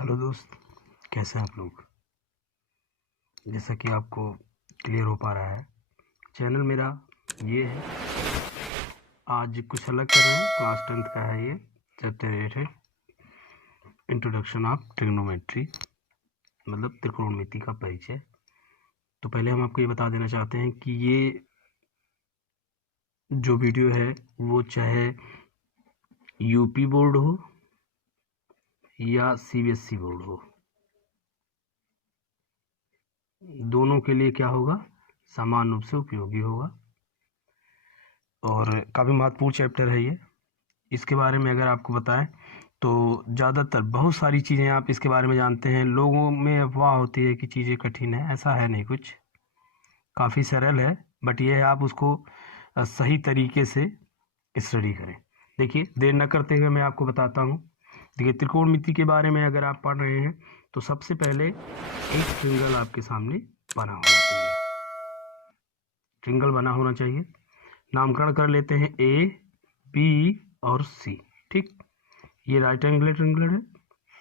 Hello दोस्त, कैसे हैं आप लोग। जैसा कि आपको क्लियर हो पा रहा है, चैनल मेरा ये है। आज कुछ अलग कर रहे हैं। क्लास 10th का है ये, चैप्टर 8 है, इंट्रोडक्शन ऑफ ट्रिग्नोमेट्री, मतलब त्रिकोणमिति का परिचय। तो पहले हम आपको ये बता देना चाहते हैं कि ये जो वीडियो है वो चाहे यूपी बोर्ड हो या सीबीएसई बोर्ड हो, दोनों के लिए क्या होगा, समान रूप से उपयोगी होगा। और काफ़ी महत्वपूर्ण चैप्टर है ये। इसके बारे में अगर आपको बताएं तो ज़्यादातर बहुत सारी चीज़ें आप इसके बारे में जानते हैं। लोगों में अफवाह होती है कि चीज़ें कठिन है, ऐसा है नहीं, कुछ काफ़ी सरल है। बट ये है आप उसको सही तरीके से स्टडी करें। देखिए, देर न करते हुए मैं आपको बताता हूँ। देखिए, त्रिकोणमिति के बारे में अगर आप पढ़ रहे हैं तो सबसे पहले एक ट्रिंगल आपके सामने बना होना चाहिए। ट्रिंगल बना होना चाहिए। नामकरण कर लेते हैं ए, बी और सी। ठीक, ये राइट एंगल ट्रिंगल है।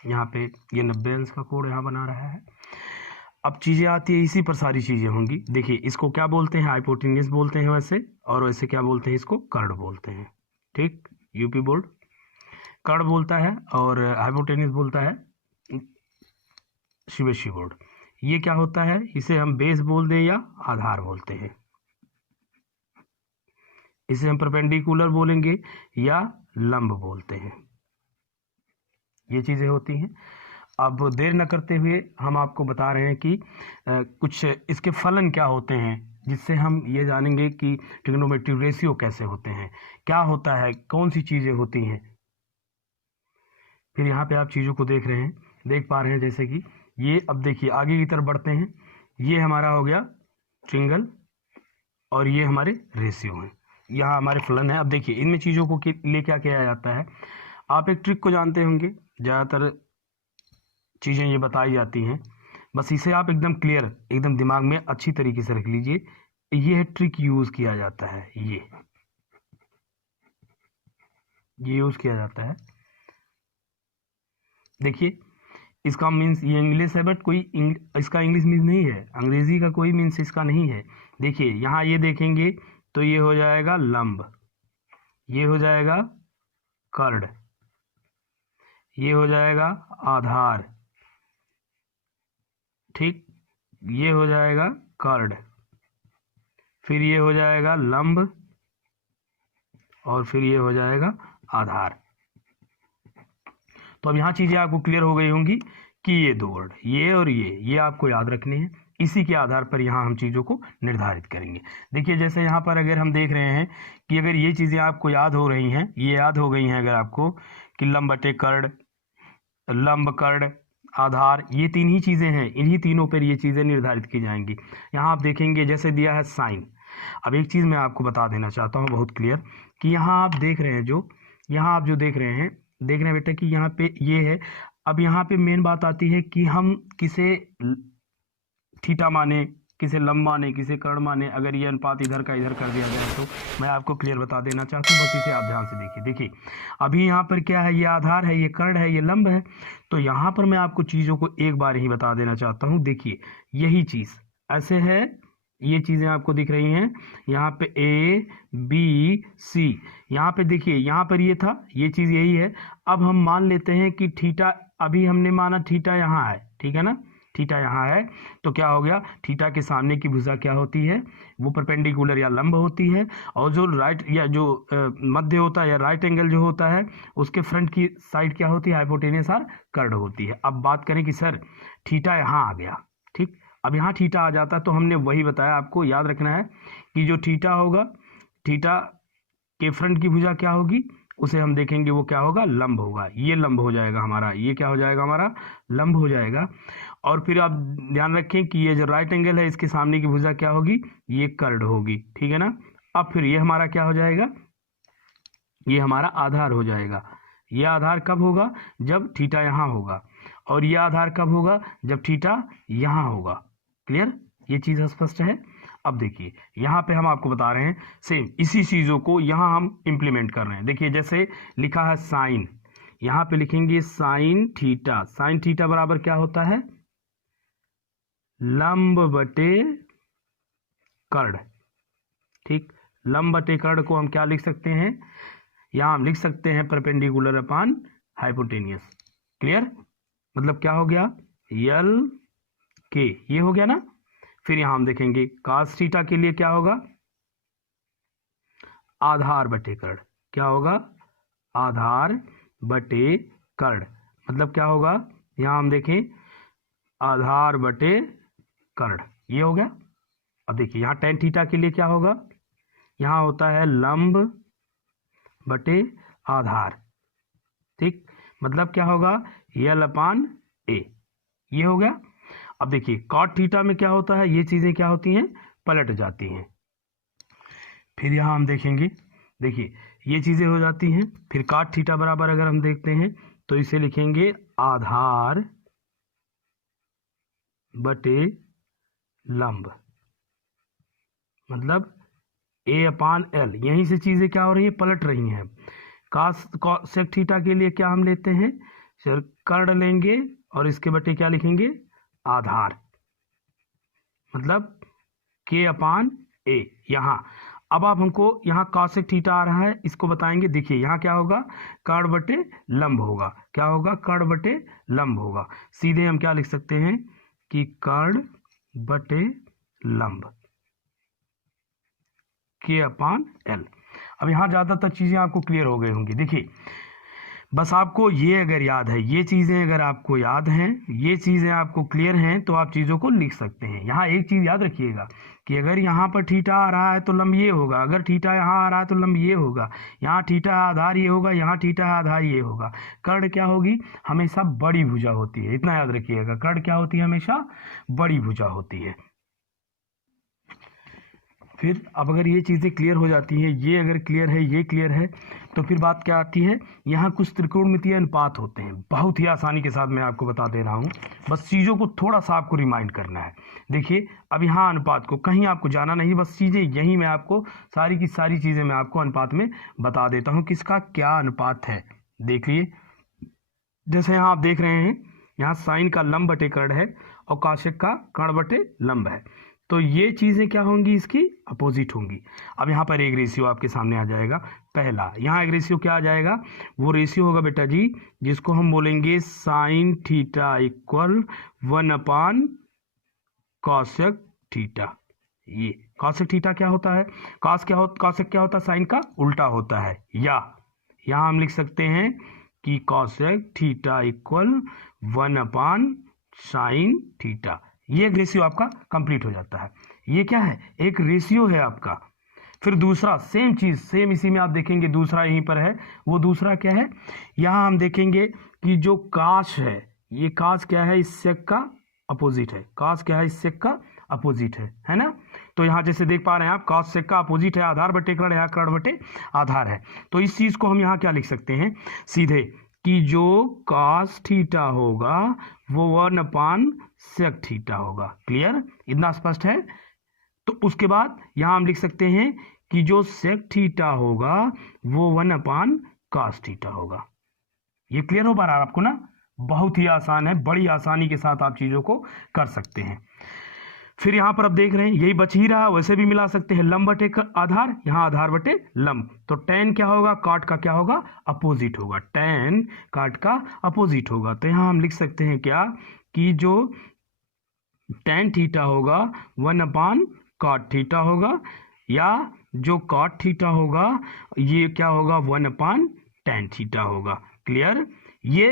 यहाँ पे ये 90 अंश का कोण यहाँ बना रहा है। अब चीज़ें आती है, इसी पर सारी चीज़ें होंगी। देखिए, इसको क्या बोलते हैं, हाइपोटेन्यूस बोलते हैं वैसे, और वैसे क्या बोलते हैं, इसको कर्ड बोलते हैं। ठीक, यूपी बोर्ड कर्ड बोलता है और हाइपोटेन्यूस बोलता है सीबीएसई बोर्ड। ये क्या होता है, इसे हम बेस बोल दें या आधार बोलते हैं। इसे हम परपेंडिकुलर बोलेंगे या लंब बोलते हैं। ये चीज़ें होती हैं। अब देर न करते हुए हम आपको बता रहे हैं कि कुछ इसके फलन क्या होते हैं, जिससे हम ये जानेंगे कि ट्रिग्नोमेट्रिक रेशियो कैसे होते हैं, क्या होता है, कौन सी चीज़ें होती हैं। फिर यहाँ पे आप चीज़ों को देख पा रहे हैं, जैसे कि ये। अब देखिए, आगे की तरफ बढ़ते हैं। ये हमारा हो गया ट्रिंगल और ये हमारे रेशियो हैं, यहाँ हमारे फलन है। अब देखिए, इनमें चीज़ों को लिए क्या किया जाता है। आप एक ट्रिक को जानते होंगे, ज़्यादातर चीज़ें ये बताई जाती हैं, बस इसे आप एकदम क्लियर, एकदम दिमाग में अच्छी तरीके से रख लीजिए। ये ट्रिक यूज़ किया जाता है, ये यूज़ किया जाता है। देखिए, इसका मीन्स ये इंग्लिश है, बट कोई इसका इंग्लिश मीन्स नहीं है, अंग्रेजी का कोई मीन्स इसका नहीं है। देखिए, यहाँ ये देखेंगे तो ये हो जाएगा लंब, ये हो जाएगा कर्ड, ये हो जाएगा आधार। ठीक, ये हो जाएगा कर्ड, फिर ये हो जाएगा लंब, और फिर ये हो जाएगा आधार। तो अब यहाँ चीज़ें आपको क्लियर हो गई होंगी कि ये दो वर्ड, ये और ये आपको याद रखने हैं। इसी के आधार पर यहाँ हम चीज़ों को निर्धारित करेंगे। देखिए, जैसे यहाँ पर अगर हम देख रहे हैं कि अगर ये चीज़ें आपको याद हो रही हैं, ये याद हो गई हैं अगर आपको, कि लंब बटे कर्ड, लंब कर्ड आधार, ये तीन ही चीज़ें हैं, इन्हीं तीनों पर ये चीज़ें निर्धारित की जाएंगी। यहाँ आप देखेंगे जैसे दिया है साइन। अब एक चीज़ मैं आपको बता देना चाहता हूँ बहुत क्लियर, कि यहाँ आप देख रहे हैं यहाँ आप जो देख रहे हैं बेटा, कि यहाँ पे ये है। अब यहाँ पे मेन बात आती है कि हम किसे थीटा माने, किसे लंब माने, किसे कर्ण माने। अगर ये अनुपात इधर का इधर कर दिया जाए तो मैं आपको क्लियर बता देना चाहता हूँ, बस इसे आप ध्यान से देखिए। अभी यहाँ पर क्या है, ये आधार है, ये कर्ण है, ये लंब है। तो यहाँ पर मैं आपको चीज़ों को एक बार ही बता देना चाहता हूँ। देखिए, यही चीज़ ऐसे है, ये चीज़ें आपको दिख रही हैं यहाँ पे ए बी सी। यहाँ पे देखिए, यहाँ पर ये था, ये चीज़ यही है। अब हम मान लेते हैं कि थीटा, अभी हमने माना थीटा यहाँ है, ठीक है ना, थीटा यहाँ है। तो क्या हो गया, थीटा के सामने की भुजा क्या होती है, वो परपेंडिकुलर या लंब होती है। और जो राइट या जो मध्य होता है या राइट एंगल जो होता है, उसके फ्रंट की साइड क्या होती है, हाइपोटेन्यूस और कर्ड होती है। अब बात करें कि सर थीटा यहाँ आ गया, ठीक, अब यहाँ थीटा आ जाता, तो हमने वही बताया, आपको याद रखना है कि जो थीटा होगा, थीटा के फ्रंट की भुजा क्या होगी, उसे हम देखेंगे वो क्या होगा, लंब होगा। ये लंब हो जाएगा हमारा, ये क्या हो जाएगा हमारा, लंब हो जाएगा। और फिर आप ध्यान रखें कि ये जो राइट एंगल है, इसके सामने की भुजा क्या होगी, ये कर्ड होगी, ठीक है ना। अब फिर ये हमारा क्या हो जाएगा, ये हमारा आधार हो जाएगा। ये आधार कब होगा, जब थीटा यहाँ होगा, और ये आधार कब होगा, जब थीटा यहाँ होगा। क्लियर, ये चीज़ स्पष्ट है। अब देखिए, यहाँ पे हम आपको बता रहे हैं सेम इसी चीज़ों को यहाँ हम इम्प्लीमेंट कर रहे हैं। देखिए, जैसे लिखा है साइन, यहाँ पे लिखेंगे साइन थीटा। साइन थीटा बराबर क्या होता है, लंब बटे कर्ण। ठीक, लंब बटे कर्ण को हम क्या लिख सकते हैं, यहाँ हम लिख सकते हैं परपेंडिकुलर अपान हाइपोटेनियस। क्लियर, मतलब क्या हो गया, यल के, ये हो गया ना। फिर यहां हम देखेंगे कास थीटा के लिए क्या होगा, आधार बटे कर्ण। क्या होगा, आधार बटे कर्ण, मतलब क्या होगा, यहां हम देखें आधार बटे कर्ण, ये हो गया। अब देखिए यहां टेन थीटा के लिए क्या होगा, यहां होता है लंब बटे आधार। ठीक, मतलब क्या होगा, यल अपान ए, ये हो गया। अब देखिए कॉट थीटा में क्या होता है, ये चीजें क्या होती हैं, पलट जाती हैं। फिर यहां हम देखेंगे, देखिए ये चीजें हो जाती हैं। फिर कॉट थीटा बराबर अगर हम देखते हैं तो इसे लिखेंगे आधार बटे लंब, मतलब ए अपान एल। यहीं से चीजें क्या हो रही हैं, पलट रही हैं। सेक थीटा के लिए क्या हम लेते हैं, सर कर्ण लेंगे और इसके बटे क्या लिखेंगे, आधार, मतलब के अपान ए। यहाँ अब आप हमको यहाँ कॉसेक थीटा आ रहा है, इसको बताएंगे। देखिए यहाँ क्या होगा, कर्ण बटे लंब होगा। क्या होगा, कर्ण बटे लंब होगा। सीधे हम क्या लिख सकते हैं कि कर्ण बटे लंब के अपान एल। अब यहाँ ज़्यादातर चीज़ें आपको क्लियर हो गई होंगी। देखिए बस आपको ये अगर याद है, ये चीज़ें अगर आपको याद हैं, ये चीज़ें आपको क्लियर हैं, तो आप चीज़ों को लिख सकते हैं। यहाँ एक चीज़ याद रखिएगा कि अगर यहाँ पर थीटा आ रहा है तो लंब ये होगा, अगर थीटा यहाँ आ रहा है तो लंब ये होगा, यहाँ थीटा आधार ये होगा, यहाँ थीटा आधार ये होगा। कर्ण क्या होगी, हमेशा बड़ी भुजा होती है, इतना याद रखिएगा। कर्ण क्या होती है, हमेशा बड़ी भुजा होती है। फिर अब अगर ये चीज़ें क्लियर हो जाती हैं, ये अगर क्लियर है, ये क्लियर है, तो फिर बात क्या आती है, यहाँ कुछ त्रिकोणमितीय अनुपात होते हैं। बहुत ही आसानी के साथ मैं आपको बता दे रहा हूँ, बस चीज़ों को थोड़ा सा आपको रिमाइंड करना है। देखिए अब यहाँ अनुपात को कहीं आपको जाना नहीं, बस चीज़ें यहीं मैं आपको सारी की सारी चीज़ें मैं आपको अनुपात में बता देता हूँ, किसका क्या अनुपात है। देखिए जैसे यहाँ आप देख रहे हैं, यहाँ साइन का लंब बटे कर्ण है और काशिक का कर्ण बटे लंब है, तो ये चीज़ें क्या होंगी, इसकी अपोजिट होंगी। अब यहाँ पर एक रेशियो आपके सामने आ जाएगा। पहला यहाँ एक रेशियो क्या आ जाएगा, वो रेशियो होगा बेटा जी जिसको हम बोलेंगे साइन थीटा इक्वल 1 अपान कॉसेक थीटा। ये कॉसेक थीटा क्या होता है, कॉसेक क्या होता है, साइन का उल्टा होता है। या यहाँ हम लिख सकते हैं कि कॉसेक थीटा इक्वल 1 अपान साइन थीटा। ये एक रेशियो आपका कंप्लीट हो जाता है। ये क्या है, एक रेशियो है आपका। फिर दूसरा सेम चीज, सेम इसी में आप देखेंगे दूसरा यहीं पर है। वो दूसरा क्या है, यहाँ हम देखेंगे कि जो काश है, ये काश क्या है, इस सेक का अपोजिट है। काश क्या है, इस सेक का अपोजिट है ना। तो यहाँ जैसे देख पा रहे हैं आप, काश सेक का अपोजिट है आधार बटे कर्ण, यहाँ कर्ण बटे आधार है। तो इस चीज को हम यहाँ क्या लिख सकते हैं सीधे, कि जो cos थीटा होगा वो 1 अपान सेक थीटा होगा। क्लियर, इतना स्पष्ट है। तो उसके बाद यहां हम लिख सकते हैं कि जो सेक थीटा होगा वो 1 अपान cos थीटा होगा। ये क्लियर हो पा रहा है आपको ना, बहुत ही आसान है, बड़ी आसानी के साथ आप चीजों को कर सकते हैं। फिर यहाँ पर अब देख रहे हैं यही बच ही रहा, वैसे भी मिला सकते हैं, लंब बटे आधार, यहाँ आधार बटे लंब। तो tan क्या होगा, काट का क्या होगा, अपोजिट होगा। tan काट का अपोजिट होगा। तो यहाँ हम लिख सकते हैं क्या, कि जो tan थीटा होगा 1 अपान कॉट थीटा होगा, या जो कॉट थीटा होगा ये क्या होगा, 1 अपान tan थीटा होगा। क्लियर, ये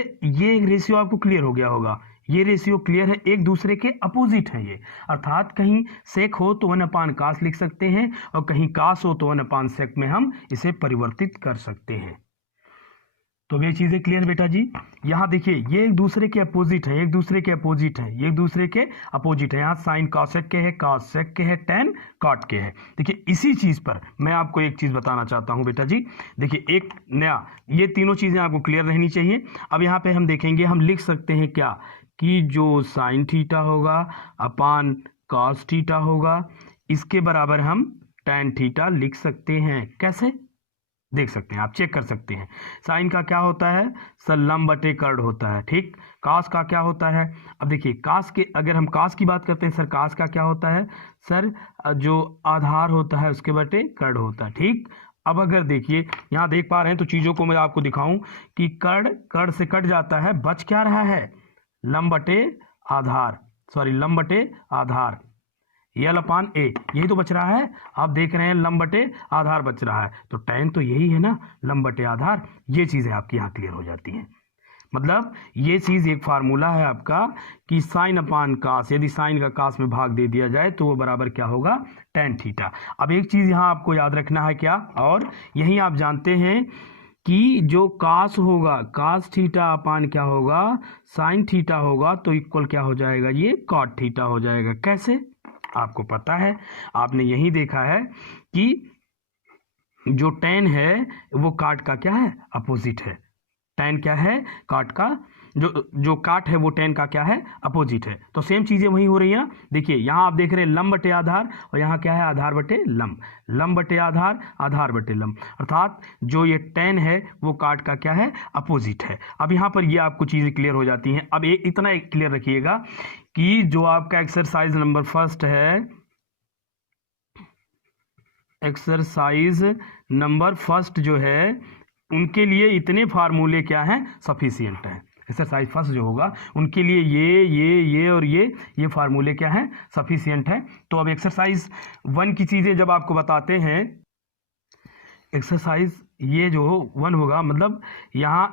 एक रेशियो आपको क्लियर हो गया होगा। ये रेशियो क्लियर है, एक दूसरे के अपोजिट है ये, अर्थात कहीं सेक हो तो 1 अपान कास लिख सकते हैं और कहीं कास हो तो 1 अपान सेक में हम इसे परिवर्तित कर सकते हैं। तो ये चीजें क्लियर बेटा जी। यहाँ देखिए ये एक दूसरे के अपोजिट है, एक दूसरे के अपोजिट है, एक दूसरे के अपोजिट है। यहाँ साइन कॉसेक के है, कॉस सेक के है, टेन कॉट के है। देखिए इसी चीज पर मैं आपको एक चीज बताना चाहता हूँ बेटा जी। देखिए एक नया, ये तीनों चीजें आपको क्लियर रहनी चाहिए। अब यहाँ पे हम देखेंगे, हम लिख सकते हैं क्या, कि जो साइन थीटा होगा अपान कॉस थीटा होगा, इसके बराबर हम टेन थीटा लिख सकते हैं। कैसे, देख सकते हैं, आप चेक कर सकते हैं। साइन का क्या होता है सर, लंब बटे कर्ण होता है, ठीक। कास का क्या होता है, अब देखिए कास के, अगर हम कास की बात करते हैं सर, कास का क्या होता है सर, जो आधार होता है उसके बटे कर्ण होता है, ठीक। अब अगर देखिए यहाँ देख पा रहे हैं तो चीज़ों को मैं आपको दिखाऊं कि कर्ण कर्ण से कट जाता है, बच क्या रहा है, लंब बटे आधार, सॉरी लंब बटे आधार, यल अपान ए, यही तो बच रहा है। आप देख रहे हैं लंब बटे आधार बच रहा है, तो tan तो यही है ना, लंब बटे आधार। ये चीज़ें आपकी यहाँ क्लियर हो जाती हैं। मतलब ये चीज़ एक फार्मूला है आपका कि साइन अपान कास, यदि साइन का कास में भाग दे दिया जाए तो वो बराबर क्या होगा, tan थीटा। अब एक चीज़ यहाँ आपको याद रखना है क्या, और यही आप जानते हैं कि जो कास होगा, कास थीटा अपान क्या होगा, साइन थीटा होगा, तो इक्वल क्या हो जाएगा, ये कॉट थीटा हो जाएगा। कैसे, आपको पता है, आपने यही देखा है कि जो tan है वो काट का क्या है, अपोजिट है। tan क्या है, काट का, जो काट है वो tan का क्या है, अपोजिट है। तो सेम चीजें वही हो रही है ना। देखिए यहाँ आप देख रहे हैं लंब बटे आधार, और यहाँ क्या है, आधार बटे लंब, लंब बटे आधार, आधार बटे लंब, अर्थात जो ये tan है वो काट का क्या है, अपोजिट है। अब यहाँ पर ये आपको चीजें क्लियर हो जाती हैं। अब इतना क्लियर रखिएगा कि जो आपका एक्सरसाइज नंबर फर्स्ट है, एक्सरसाइज नंबर फर्स्ट जो है, उनके लिए इतने फार्मूले क्या हैं, सफिशियंट हैं। एक्सरसाइज फर्स्ट जो होगा उनके लिए ये और ये फार्मूले क्या हैं, सफिशियंट हैं। तो अब एक्सरसाइज 1 की चीज़ें जब आपको बताते हैं, एक्सरसाइज ये जो 1 होगा, मतलब यहाँ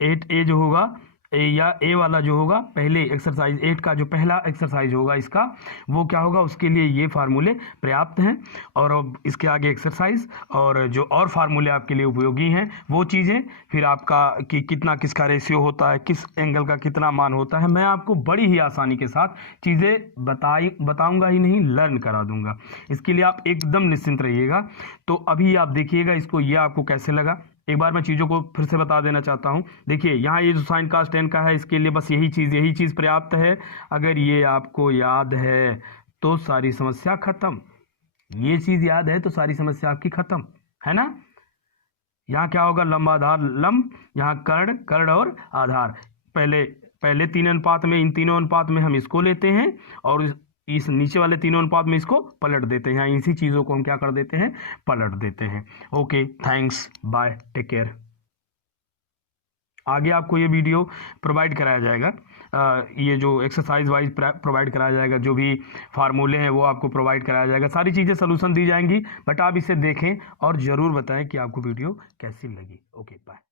8A जो होगा, या ए वाला जो होगा, पहले एक्सरसाइज 8 का जो पहला एक्सरसाइज होगा इसका, वो क्या होगा, उसके लिए ये फार्मूले पर्याप्त हैं। और अब इसके आगे एक्सरसाइज और जो और फार्मूले आपके लिए उपयोगी हैं वो चीज़ें, फिर आपका कि कितना किसका रेशियो होता है, किस एंगल का कितना मान होता है, मैं आपको बड़ी ही आसानी के साथ चीज़ें बताऊंगा ही नहीं, लर्न करा दूंगा। इसके लिए आप एकदम निश्चिंत रहिएगा। तो अभी आप देखिएगा इसको, ये आपको कैसे लगा, एक बार मैं चीज़ों को फिर से बता देना चाहता हूं। देखिए यहाँ ये जो साइन कास tan का है, इसके लिए बस यही चीज़ पर्याप्त है। अगर ये आपको याद है तो सारी समस्या खत्म, ये चीज़ याद है तो सारी समस्या आपकी खत्म है ना। यहाँ क्या होगा, लंब आधार लंब, यहाँ कर्ण कर्ण और आधार, पहले 3 अनुपात में, इन तीनों अनुपात में हम इसको लेते हैं और इस नीचे वाले तीनों अनुपात में इसको पलट देते हैं। इसी चीज़ों को हम क्या कर देते हैं, पलट देते हैं। Okay, thanks, bye, take care. आगे आपको ये वीडियो प्रोवाइड कराया जाएगा, ये जो एक्सरसाइज वाइज प्रोवाइड कराया जाएगा, जो भी फार्मूले हैं वो आपको प्रोवाइड कराया जाएगा, सारी चीज़ें सोल्यूशन दी जाएंगी। बट आप इसे देखें और ज़रूर बताएं कि आपको वीडियो कैसी लगी। Okay, bye.